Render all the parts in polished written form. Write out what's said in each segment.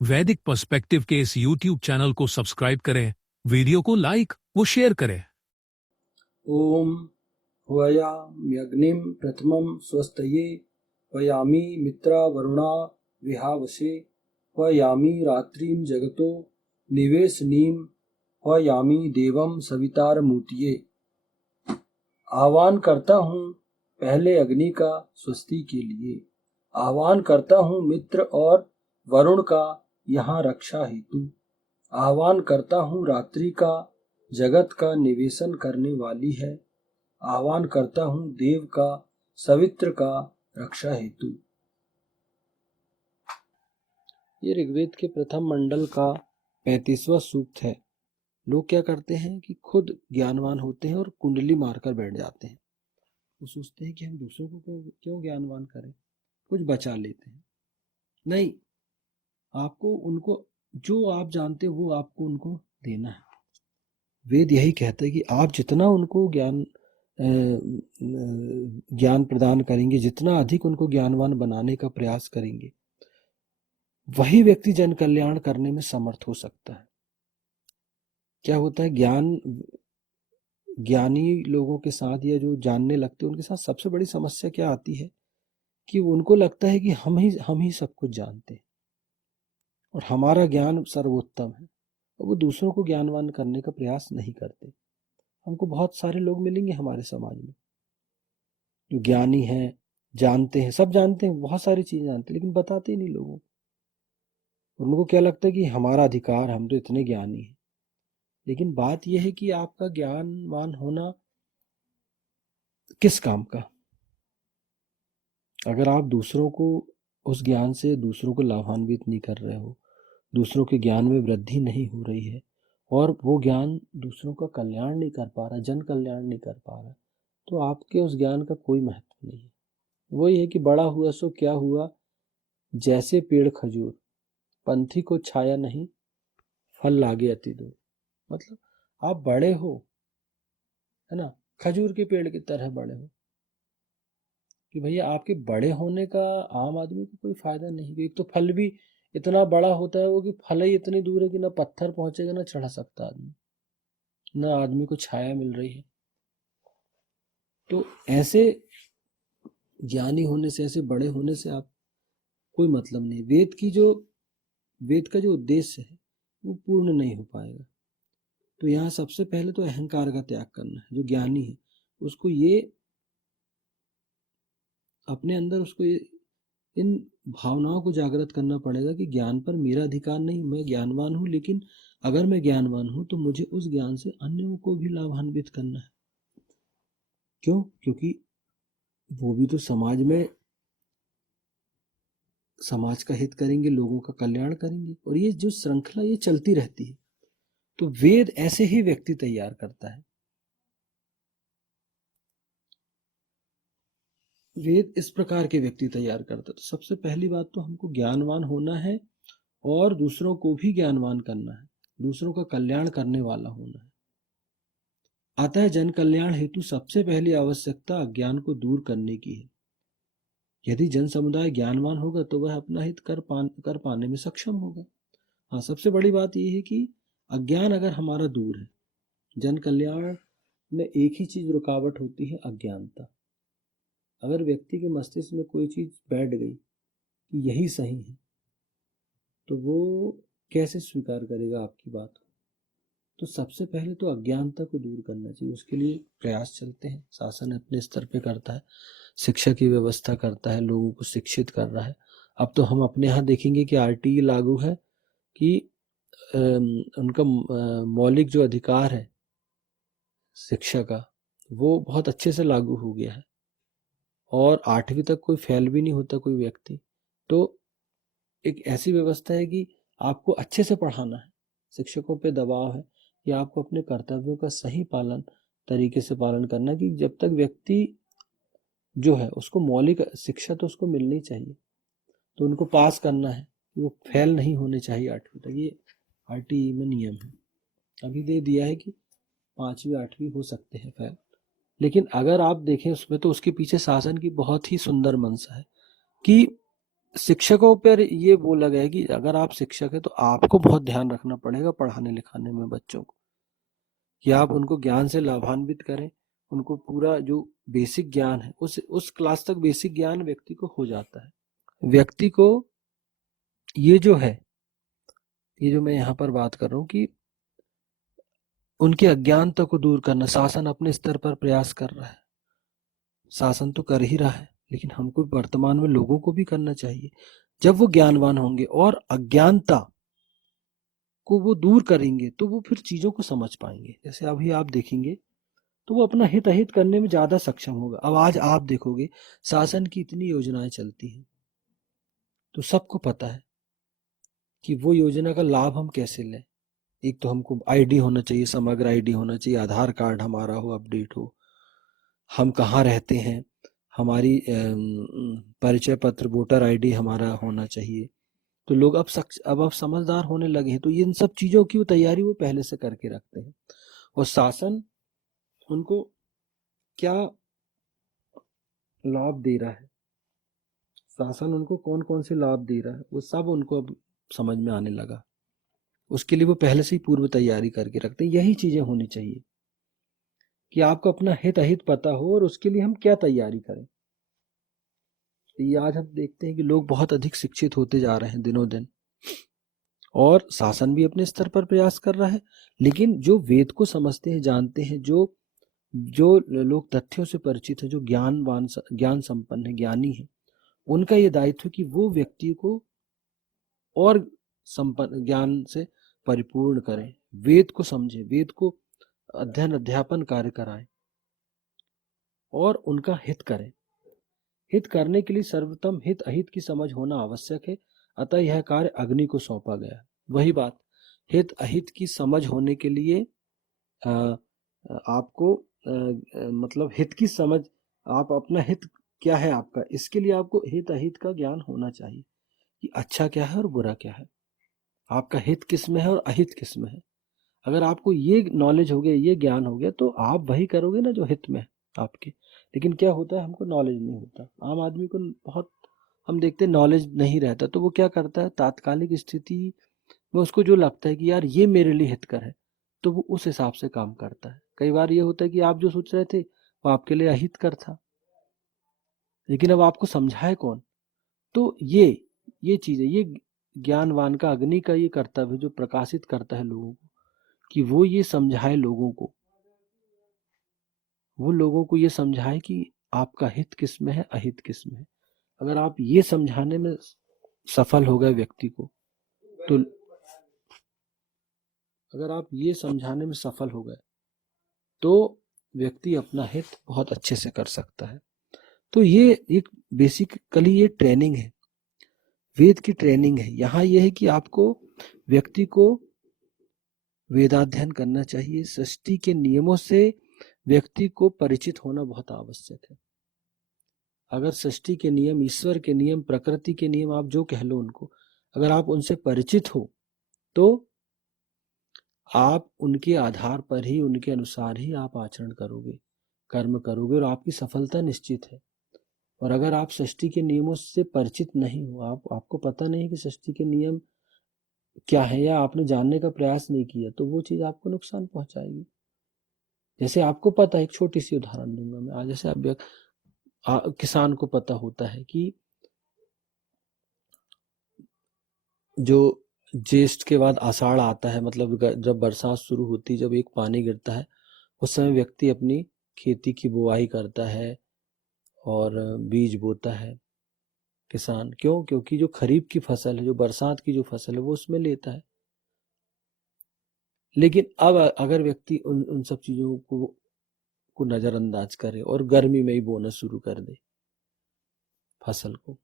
वैदिक पर्सपेक्टिव के इस YouTube चैनल को सब्सक्राइब करें, वीडियो को लाइक व शेयर करें। ओम हवयाम्यग्निं प्रथमं स्वस्तये वयामि मित्रा वरुणा विहावसे वयामि रात्रिं जगतो निवेशनीं वयामि देवं सवितारमूर्तये। आह्वान करता हूँ पहले अग्नि का स्वस्ति के लिए, आह्वान करता हूँ मित्र और वरुण का यहाँ रक्षा हेतु, आह्वान करता हूँ रात्रि का जगत का निवेशन करने वाली है, आह्वान करता हूँ देव का सवित्र का रक्षा हेतु। ये ऋग्वेद के प्रथम मंडल का 35वां सूक्त है। लोग क्या करते हैं कि खुद ज्ञानवान होते हैं और कुंडली मारकर बैठ जाते हैं। वो सोचते हैं कि हम दूसरों को क्यों ज्ञानवान करें, कुछ बचा लेते हैं। नहीं, आपको उनको जो आप जानते हो वो आपको उनको देना है। वेद यही कहता है कि आप जितना उनको ज्ञान प्रदान करेंगे, जितना अधिक उनको ज्ञानवान बनाने का प्रयास करेंगे, वही व्यक्ति जन कल्याण करने में समर्थ हो सकता है। क्या होता है, ज्ञानी लोगों के साथ या जो जानने लगते हैं उनके साथ सबसे बड़ी समस्या क्या आती है कि उनको लगता है कि हम ही सब कुछ जानते हैं और हमारा ज्ञान सर्वोत्तम है, और वो दूसरों को ज्ञानवान करने का प्रयास नहीं करते। हमको बहुत सारे लोग मिलेंगे हमारे समाज में जो ज्ञानी हैं, जानते हैं, सब जानते हैं, बहुत सारी चीजें जानते हैं, लेकिन बताते ही नहीं लोगों को। उनको क्या लगता है कि हमारा अधिकार, हम तो इतने ज्ञानी हैं। लेकिन बात यह है कि आपका ज्ञानवान होना किस काम का? अगर आप दूसरों को उस ज्ञान से दूसरों को लाभान्वित नहीं कर रहे हो, दूसरों के ज्ञान में वृद्धि नहीं हो रही है, और वो ज्ञान दूसरों का कल्याण नहीं कर पा रहा, जन कल्याण नहीं कर पा रहा, तो आपके उस ज्ञान का कोई महत्व नहीं है। वही है कि बड़ा हुआ सो क्या हुआ, जैसे पेड़ खजूर, पंथी को छाया नहीं, फल लागे अति दूर। मतलब आप बड़े हो, है ना, खजूर के पेड़ की तरह बड़े हो, कि भैया आपके बड़े होने का आम आदमी को कोई फायदा नहीं। एक तो फल भी इतना बड़ा होता है वो कि फल ही इतनी दूर है कि ना पत्थर पहुंचेगा ना चढ़ा सकता आदमी, ना आदमी को छाया मिल रही है। तो ऐसे ज्ञानी होने से, ऐसे बड़े होने से आप कोई मतलब नहीं। वेद का जो उद्देश्य है वो पूर्ण नहीं हो पाएगा। तो यहाँ सबसे पहले तो अहंकार का त्याग करना है। जो ज्ञानी है उसको ये अपने अंदर उसको इन भावनाओं को जागृत करना पड़ेगा कि ज्ञान पर मेरा अधिकार नहीं, मैं ज्ञानवान हूँ, लेकिन अगर मैं ज्ञानवान हूँ तो मुझे उस ज्ञान से अन्यों को भी लाभान्वित करना है। क्यों? क्योंकि वो भी तो समाज का हित करेंगे, लोगों का कल्याण करेंगे, और ये जो श्रृंखला ये चलती रहती है। तो वेद ऐसे ही व्यक्ति तैयार करता है। वेद इस प्रकार के व्यक्ति तैयार करता है। तो सबसे पहली बात तो हमको ज्ञानवान होना है और दूसरों को भी ज्ञानवान करना है, दूसरों का कल्याण करने वाला होना है। अतः जन कल्याण हेतु सबसे पहली आवश्यकता अज्ञान को दूर करने की है। यदि जन समुदाय ज्ञानवान होगा तो वह अपना हित कर पाने में सक्षम होगा। हाँ, सबसे बड़ी बात यह है कि अज्ञान अगर हमारा दूर है, जन कल्याण में एक ही चीज रुकावट होती है, अज्ञानता। अगर व्यक्ति के मस्तिष्क में कोई चीज बैठ गई कि यही सही है, तो वो कैसे स्वीकार करेगा आपकी बात को? तो सबसे पहले तो अज्ञानता को दूर करना चाहिए। उसके लिए प्रयास चलते हैं, शासन अपने स्तर पे करता है, शिक्षा की व्यवस्था करता है, लोगों को शिक्षित कर रहा है। अब तो हम अपने यहाँ देखेंगे कि आरटीई लागू है कि उनका मौलिक जो अधिकार है शिक्षा का, वो बहुत अच्छे से लागू हो गया है, और 8वीं तक कोई फेल भी नहीं होता कोई व्यक्ति। तो एक ऐसी व्यवस्था है कि आपको अच्छे से पढ़ाना है, शिक्षकों पे दबाव है कि आपको अपने कर्तव्यों का सही तरीके से पालन करना है, कि जब तक व्यक्ति जो है उसको मौलिक शिक्षा तो उसको मिलनी चाहिए, तो उनको पास करना है, कि वो फेल नहीं होने चाहिए 8वीं तक। ये आरटीई में नियम है। अभी दे दिया है कि 5वीं 8वीं हो सकते हैं फेल, लेकिन अगर आप देखें उसमें तो उसके पीछे शासन की बहुत ही सुंदर मंशा है कि शिक्षकों पर ये बोला गया है कि अगर आप शिक्षक हैं तो आपको बहुत ध्यान रखना पड़ेगा पढ़ाने लिखाने में बच्चों को, कि आप उनको ज्ञान से लाभान्वित करें, उनको पूरा जो बेसिक ज्ञान है उस क्लास तक बेसिक ज्ञान व्यक्ति को हो जाता है। व्यक्ति को ये जो है, ये जो मैं यहाँ पर बात कर रहा हूँ कि उनकी अज्ञानता को दूर करना, शासन अपने स्तर पर प्रयास कर रहा है, शासन तो कर ही रहा है, लेकिन हमको वर्तमान में लोगों को भी करना चाहिए। जब वो ज्ञानवान होंगे और अज्ञानता को वो दूर करेंगे तो वो फिर चीजों को समझ पाएंगे। जैसे अभी आप देखेंगे तो वो अपना हित अहित करने में ज्यादा सक्षम होगा। अब आज आप देखोगे शासन की इतनी योजनाएं चलती हैं, तो सबको पता है कि वो योजना का लाभ हम कैसे लें। एक तो हमको आईडी होना चाहिए, समग्र आईडी होना चाहिए, आधार कार्ड हमारा हो, अपडेट हो, हम कहाँ रहते हैं, हमारी परिचय पत्र वोटर आईडी हमारा होना चाहिए। तो लोग अब समझदार होने लगे हैं, तो इन सब चीजों की वो तैयारी वो पहले से करके रखते हैं। और शासन उनको क्या लाभ दे रहा है, शासन उनको कौन कौन से लाभ दे रहा है, वो सब उनको अब समझ में आने लगा। उसके लिए वो पहले से ही पूर्व तैयारी करके रखते हैं। यही चीजें होनी चाहिए कि आपको अपना हित अहित पता हो और उसके लिए हम क्या तैयारी करें। तो ये आज हम देखते हैं कि लोग बहुत अधिक शिक्षित होते जा रहे हैं दिनों दिन, और शासन भी अपने स्तर पर प्रयास कर रहा है, लेकिन जो वेद को समझते हैं, जानते हैं, जो जो लोग तथ्यों से परिचित है, जो ज्ञान संपन्न है, ज्ञानी है, उनका ये दायित्व है कि वो व्यक्ति को और संपन्न ज्ञान से परिपूर्ण करें, वेद को समझे, वेद को अध्ययन अध्यापन कार्य कराएं और उनका हित करें। हित करने के लिए सर्वप्रथम हित अहित की समझ होना आवश्यक है, अतः यह कार्य अग्नि को सौंपा गया। वही बात, हित अहित की समझ होने के लिए आपको मतलब हित की समझ, आप अपना हित क्या है आपका, इसके लिए आपको हित अहित का ज्ञान होना चाहिए कि अच्छा क्या है और बुरा क्या है, आपका हित किस में है और अहित किस में है। अगर आपको ये नॉलेज हो गया, ये ज्ञान हो गया, तो आप वही करोगे ना जो हित में है आपके। लेकिन क्या होता है, हमको नॉलेज नहीं होता, आम आदमी को बहुत, हम देखते हैं नॉलेज नहीं रहता, तो वो क्या करता है, तात्कालिक स्थिति में उसको जो लगता है कि यार ये मेरे लिए हितकर है, तो वो उस हिसाब से काम करता है। कई बार ये होता है कि आप जो सोच रहे थे वो आपके लिए अहितकर था, लेकिन अब आपको समझाए कौन। तो ये चीज है, ये ज्ञानवान का, अग्नि का ये कर्तव्य है, जो प्रकाशित करता है लोगों को, कि वो ये समझाए लोगों को, वो लोगों को ये समझाए कि आपका हित किस में है, अहित किस में है। अगर आप ये समझाने में सफल हो गए व्यक्ति को, तो अगर आप ये समझाने में सफल हो गए तो व्यक्ति अपना हित बहुत अच्छे से कर सकता है। तो ये एक बेसिकली ये ट्रेनिंग है, वेद की ट्रेनिंग है। यहाँ ये है कि आपको, व्यक्ति को वेदाध्ययन करना चाहिए, सृष्टि के नियमों से व्यक्ति को परिचित होना बहुत आवश्यक है। अगर सृष्टि के नियम, ईश्वर के नियम, प्रकृति के नियम, आप जो कह लो उनको, अगर आप उनसे परिचित हो तो आप उनके आधार पर ही, उनके अनुसार ही आप आचरण करोगे, कर्म करोगे, और आपकी सफलता निश्चित है। और अगर आप सृष्टि के नियमों से परिचित नहीं हो, आपको पता नहीं कि सृष्टि के नियम क्या है, या आपने जानने का प्रयास नहीं किया, तो वो चीज आपको नुकसान पहुंचाएगी। जैसे आपको पता है, एक छोटी सी उदाहरण दूंगा मैं आज, जैसे किसान को पता होता है कि जो ज्येष्ठ के बाद आषाढ़ आता है, मतलब जब बरसात शुरू होती है, जब एक पानी गिरता है, उस समय व्यक्ति अपनी खेती की बुआई करता है और बीज बोता है किसान। क्यों? क्योंकि जो खरीफ की फसल है, जो बरसात की जो फसल है, वो उसमें लेता है। लेकिन अब अगर व्यक्ति उन उन सब चीजों को नजरअंदाज करे और गर्मी में ही बोना शुरू कर दे फसल को,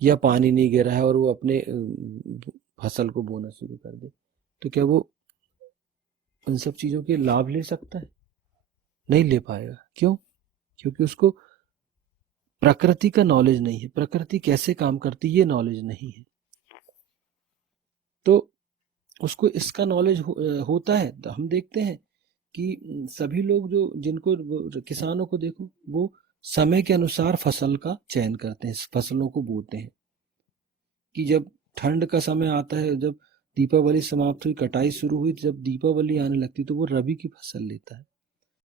या पानी नहीं गिरा है और वो अपने फसल को बोना शुरू कर दे, तो क्या वो उन सब चीजों के लाभ ले सकता है? नहीं ले पाएगा। क्यों? क्योंकि उसको प्रकृति का नॉलेज नहीं है, प्रकृति कैसे काम करती है ये नॉलेज नहीं है। तो उसको इसका नॉलेज होता है। तो हम देखते हैं कि सभी लोग जो, जिनको किसानों को देखो, वो समय के अनुसार फसल का चयन करते हैं, फसलों को बोते हैं। कि जब ठंड का समय आता है, जब दीपावली समाप्त हुई, कटाई शुरू हुई, जब दीपावली आने लगती तो वो रबी की फसल लेता है।